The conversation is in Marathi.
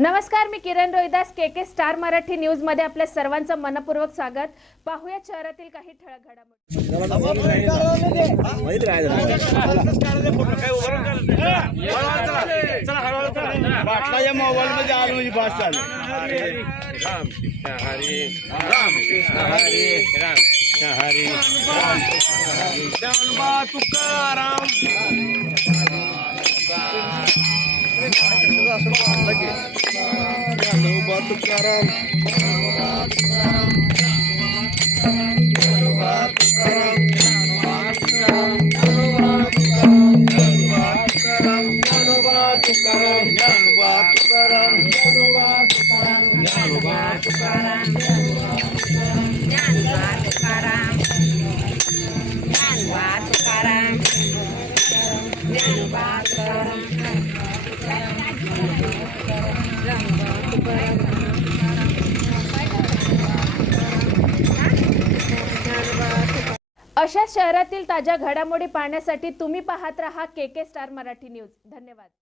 नमस्कार मी Kiran Rohidas K K star Marathi न्यूजमध्ये आपल्या सर्वांचं मनपूर्वक स्वागत पाहूया शहरातील काही ठळक घडामोडी tukaran Nyan ba tukaran अशा शहरातील ताज्या घडामोडी पाहण्यासाठी तुम्ही पाहत रहा K K star Marathi news. धन्यवाद.